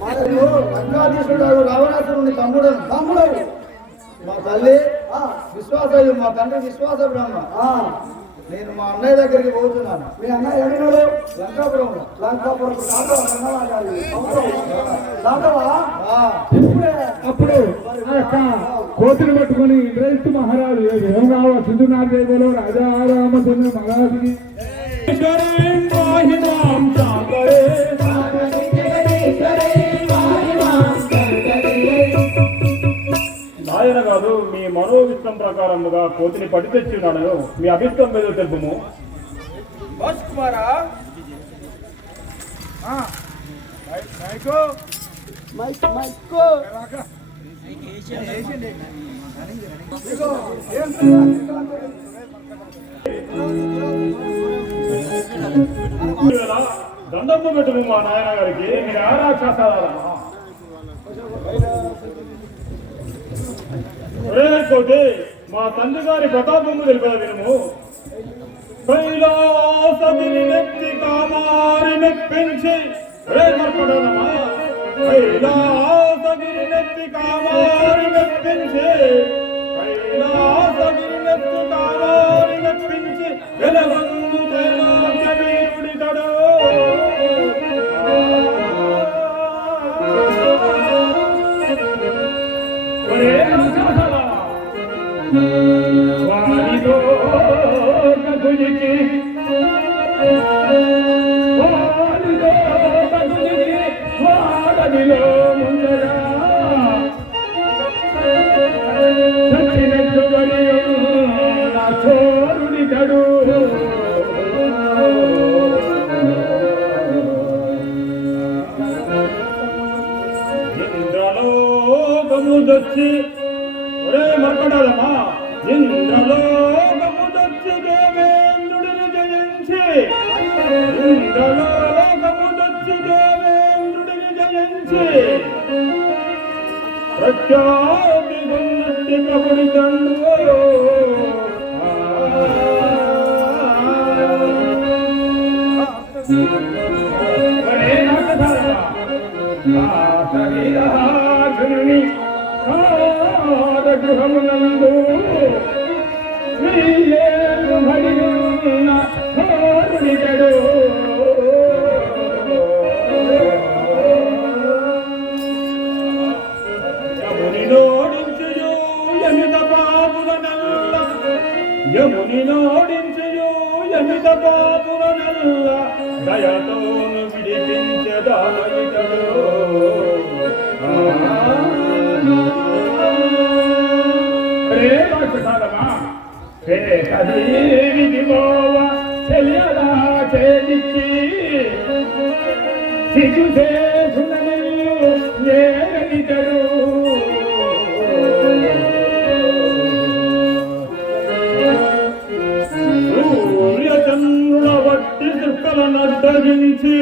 పాహి లంకాధీశుడు రావణాసురుని తమ్ముడు తమ్ముడు మా తల్లి విశ్వాస మా తండ్రి విశ్వాస బ్రహ్మ నేను మా అన్నయ్య దగ్గరికి పోతున్నాను మీ అన్నయ్య ఎడినాడు లంకాపురం లంకాపురం అప్పుడు కోతులు యొక్క కోతిని పట్టుకుని ఇంద్రజిత్ మహారాజు ఏమరావు సింధునాథేవులో రాజా రామచంద్ర మహారాజుని కాదు మీ మనోవిష్టం ప్రకారముగా కోతిని పట్టి తెచ్చున్నాను మీ అభిష్టం మీద తెలుపుము. కుమారా? దండము పెట్టుము మా నాయన గారికి. మీరు ఆరాక్షసారా రేకోటి మా తండ్రి గారి ప్రతాపము తెలిపద వినము కైలాసమిని నెత్తి కామారి మెప్పించి రే మర్పడనమా నెత్తి కామారి మెప్పించి ఇంద్రలోకము ఒరే మర్పడాలమ్మా ఇంద్రలోకము దొచ్చి దేవేంద్రుడిని జయించి. ఇంద్రలోకము దొచ్చి దేవేంద్రుడిని జయించి. ప్రఖ్యాతి ప్రభుడి కబడి తండ్రి కాదగృహమునందు హే కదీవిది మోవ చేసునని ఏనితడు సూర్యచంద్రుల వట్టి దృక్కలను అడ్డగించి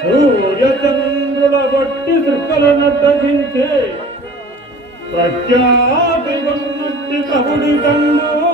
సూర్యచంద్రుల వట్టి దృక్కలను అడ్డగించి ప్రఖ్యాతి కవుడి కన్ను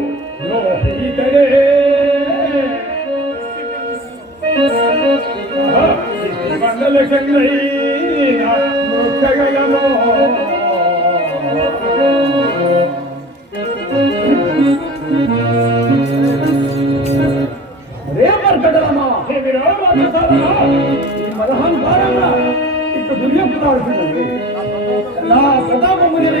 దేవదేవుడు రాక్షసాదేవుడు తడే శరణు జేయును మహారాజ శరణములతో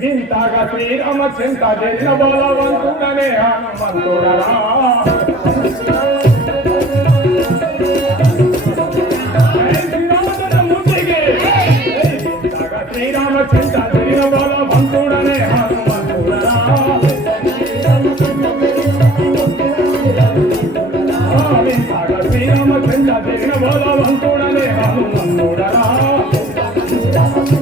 వింతగా శ్రీరామ చింత జరిగిన బలవంతుడనే హనుమంతుడరా.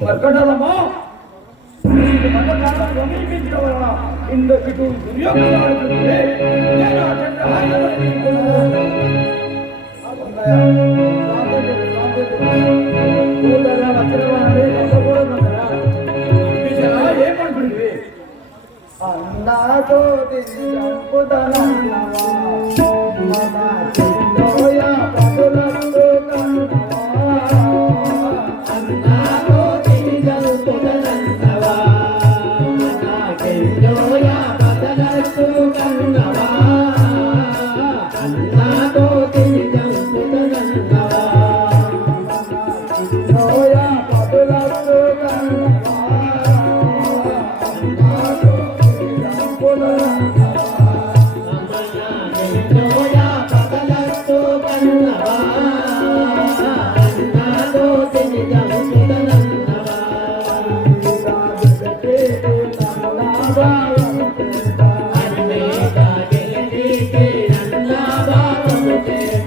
మర్కటలమా ఇది మన కాలం సమీపించవలన ఇందకి దుర్యోగం నేను అటెండ్ అయ్యాను para poder